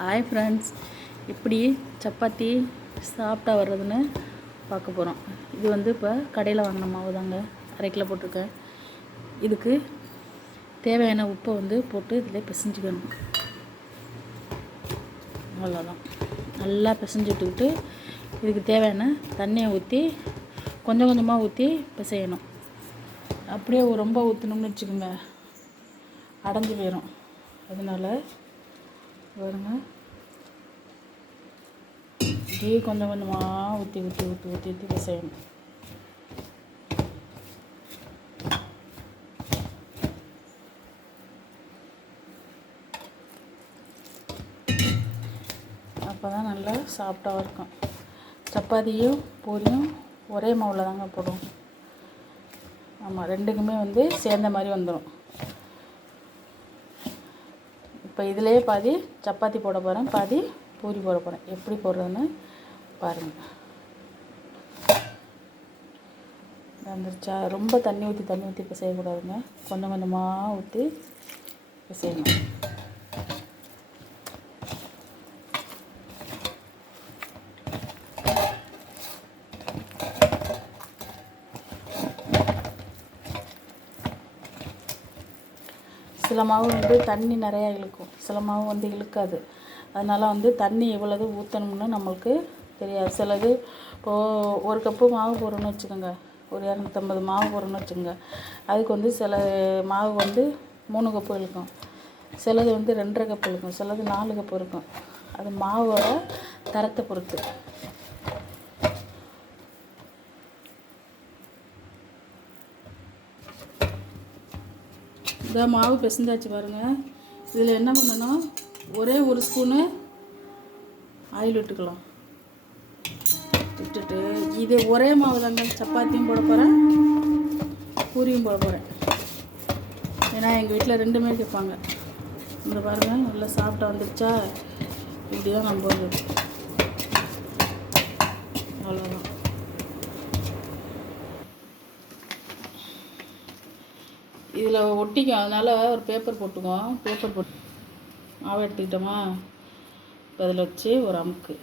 Hi friends, இப்படி சப்பாத்தி சாப்பிட்டா வர்றதுன்னு பார்க்க போகிறோம். இது வந்து இப்போ கடையில் வாங்கின மாவு தாங்க, 1/2 கிலோ போட்டிருக்கேன். இதுக்கு தேவையான உப்பை வந்து போட்டு இதில் பிசைஞ்சிக்கணும். அவ்வளோதான். நல்லா பிசைஞ்சு விட்டுக்கிட்டு இதுக்கு தேவையான தண்ணியை ஊற்றி கொஞ்சம் கொஞ்சமாக ஊற்றி பிசையணும். அப்படியே ரொம்ப ஊற்றணும்னு வச்சுக்கோங்க, அடைஞ்சி போயிடும். அதனால் பாருங்க, இப்படியே கொஞ்சம் கொஞ்சமாக ஊற்றி ஊற்றி ஊற்றி ஊற்றி ஊற்றி பிசையணும். அப்போ தான் நல்லா சாஃப்டாக இருக்கும். சப்பாத்தியும் பூரியும் ஒரே மாவில் தாங்க போடும். ஆமாம், ரெண்டுக்குமே வந்து சேர்ந்த மாதிரி வந்துடும். இப்போ இதிலே பாதி சப்பாத்தி போட போகிறேன், பாதி பூரி போட போகிறேன். எப்படி போடுறதுன்னு பாருங்கள். வந்துருச்சா? ரொம்ப தண்ணி ஊற்றி இப்போ செய்யக்கூடாதுங்க, கொஞ்சம் கொஞ்சமாக ஊற்றி இப்போ செய்யணும். சில மாவு வந்து தண்ணி நிறையா இழுக்கும், சில மாவு வந்து இழுக்காது. அதனால் வந்து தண்ணி எவ்வளவு ஊற்றணும்னு நம்மளுக்கு தெரியாது. சிலது இப்போது 1 கப்பு மாவு போடுறோன்னு வச்சுக்கோங்க, ஒரு 250 மாவு போடுறோன்னு வச்சுக்கோங்க, அதுக்கு வந்து சில மாவு வந்து 3 கப்பு இழுக்கும், சிலது வந்து 2.5 கப்பு இழுக்கும், சிலது 4 கப்பு இருக்கும். அது மாவோட தரத்தை பொறுத்து. இந்த மாவு பிசைஞ்சாச்சு பாருங்கள். இதில் என்ன பண்ணணும், ஒரே 1 ஸ்பூனு ஆயில் விட்டுக்கலாம். விட்டுட்டு இது ஒரே மாவு தாங்க, சப்பாத்தியும் போட போகிறேன், பூரியும் போட போகிறேன். ஏன்னா எங்கள் வீட்டில் ரெண்டுமே கேட்பாங்க. இந்த பாருங்கள், நல்லா சாப்பிட்டா வந்துடுச்சா? இப்படி தான் நம்ம போடுறது. அவ்வளோதான். இதில் ஒட்டிக்கும், அதனால் ஒரு பேப்பர் போட்டுக்குவோம். பேப்பர் போட்டு மாவு எடுத்துக்கிட்டோமா, இப்போ அதில் வச்சு ஒரு அமுக்கு.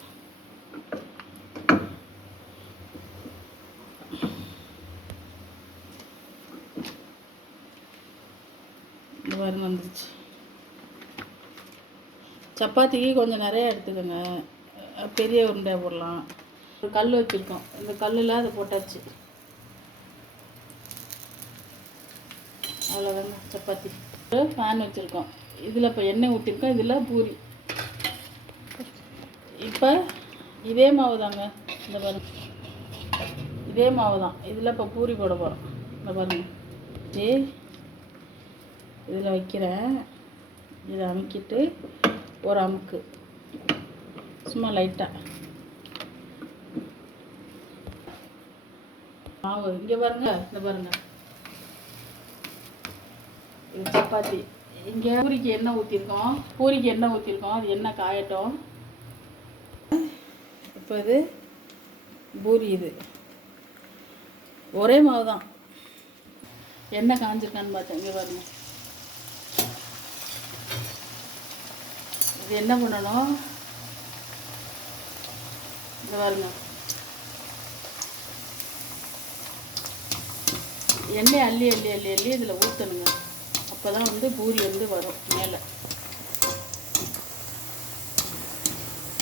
இந்த மாதிரி வந்துருச்சு. சப்பாத்திக்கு கொஞ்சம் நிறையா எடுத்துக்கோங்க, பெரிய உருண்டையாக போடலாம். ஒரு கல் வச்சுருக்கோம், இந்த கல்லில் அதை போட்டாச்சு. அவ்வளோதாங்க சப்பாத்தி. ஃபேன் வச்சுருக்கோம், இதில் இப்போ எண்ணெய் ஊற்றிருக்கோம், இதில் பூரி. இப்போ இதே மாவு தாங்க, இந்த பாருங்க, இதே மாவு தான். இதில் இப்போ பூரி போட போகிறோம். இந்த பாருங்க, இதில் வைக்கிறேன். இதை அமுக்கிட்டு ஒரு அமுக்கு, சும்மா லைட்டாக மாவு. இங்கே பாருங்கள், இந்த பாருங்கள், இது சப்பாத்தி. இங்கே பூரிக்கு எண்ணெய் ஊற்றிருக்கோம், அது எண்ணெய் காயட்டும். இப்போ இது பூரி, இது ஒரே மாவு தான். எண்ணெய் காஞ்சிருக்கான்னு பார்த்தேன். இங்கே பாருங்க, இது என்ன பண்ணணும், இந்த பாருங்க, எண்ணெய் அள்ளி அள்ளி அள்ளி அள்ளி இதில் ஊற்றணுங்க. அப்போ தான் வந்து பூரி வந்து வரும் மேலே.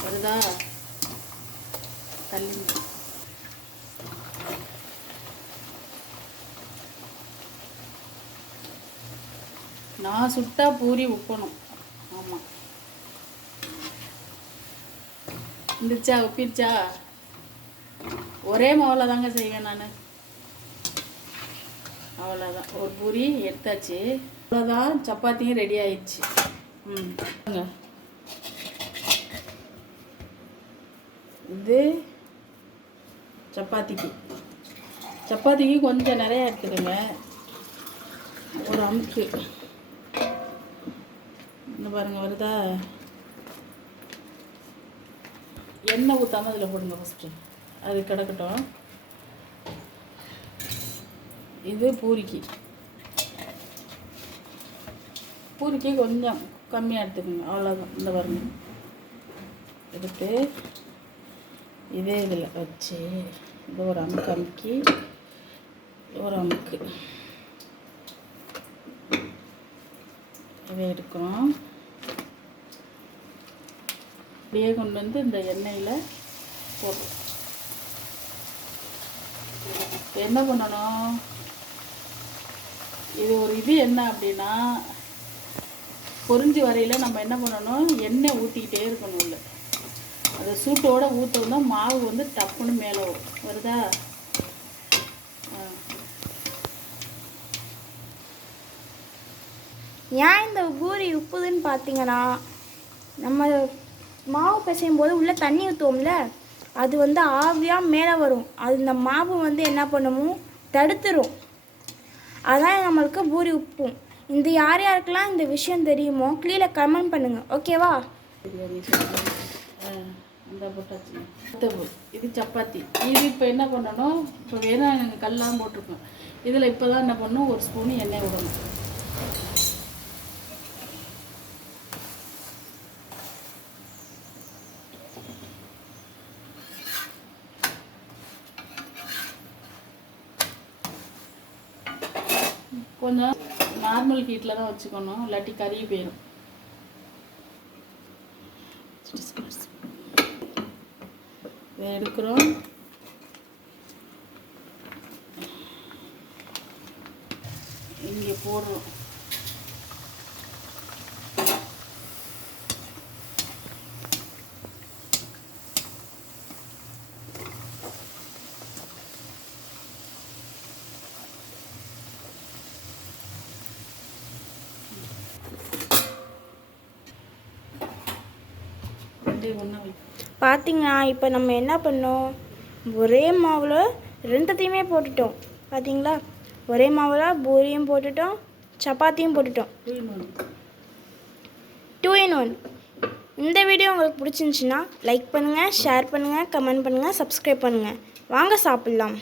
வருதா? தள்ளிங்க. நான் சுட்டா பூரி உப்பணும். ஆமாம், இருந்துச்சா? உப்பிருச்சா? ஒரே மாவில் தாங்க செய்வேன் நான். அவ்வளோதான், ஒரு பூரி எடுத்தாச்சு. அவ்வளோதான், சப்பாத்தியும் ரெடி ஆயிடுச்சு. இது சப்பாத்திக்கு கொஞ்சம் நிறையா எடுத்துக்கோங்க, ஒரு அமுக்கு. இந்த பாருங்கள், வருதா? எண்ணெய் ஊற்றாமல் அதில் போடுங்க ஃபஸ்ட்டு, அது கிடக்கட்டும். இது பூரிக்கு கொஞ்சம் கம்மியாக எடுத்துக்கோங்க, அவ்வளோதான். இந்த பாருங்க, எடுத்து இதே இதில் வச்சு இது ஒரு அமுக்கி ஒரு அமுக்கு இதை எடுக்கிறோம். அப்படியே கொண்டு வந்து இந்த எண்ணெயில் போடுறோம். என்ன பண்ணணும், இது ஒரு இது என்ன அப்படின்னா, பொரிஞ்சு வரையில் நம்ம என்ன பண்ணணும், எண்ணெய் ஊற்றிக்கிட்டே இருக்கணும். இல்லை அதை சூட்டோடு ஊற்றோம்னா மாவு வந்து டப்புன்னு மேலே வரும். வருதா? ஏன் இந்த பூரி உப்புதுன்னு பார்த்தீங்கன்னா, நம்ம மாவு பிசையும் போது உள்ளே தண்ணி ஊற்றுவோம்ல, அது வந்து ஆவியாக மேலே வரும். அது இந்த மாவு வந்து என்ன பண்ணுமோ தடுத்துரும். அதான் நம்மளுக்கு பூரி உப்பும். இந்த யார் யாருக்கெல்லாம் இந்த விஷயம் தெரியுமோ கீழே கமெண்ட் பண்ணுங்கள். ஓகேவா? அந்த போட்டாச்சு. இது சப்பாத்தி. இது இப்போ என்ன பண்ணணும், இப்போ வேணும் கல்லாம் போட்டிருக்கோம். இதில் இப்போ தான் என்ன பண்ணணும், ஒரு ஸ்பூனு எண்ணெய் விடணும். கொஞ்சம் நார்மல் ஹீட்டில் தான் வச்சுக்கணும், இல்லாட்டி கறி போயிடும். இதை எடுக்கிறோம். இங்கே போடுறோம். பார்த்தீங்கன்னா இப்போ நம்ம என்ன பண்ணோம், ஒரே மாவில் ரெண்டுத்தையுமே போட்டுட்டோம். பார்த்தீங்களா, ஒரே மாவில் பூரியும் போட்டுட்டோம், சப்பாத்தியும் போட்டுட்டோம். 2 in 1. இந்த வீடியோ உங்களுக்கு பிடிச்சிருந்துச்சின்னா லைக் பண்ணுங்கள், ஷேர் பண்ணுங்கள், கமெண்ட் பண்ணுங்கள், சப்ஸ்கிரைப் பண்ணுங்கள். வாங்க சாப்பிட்லாம்.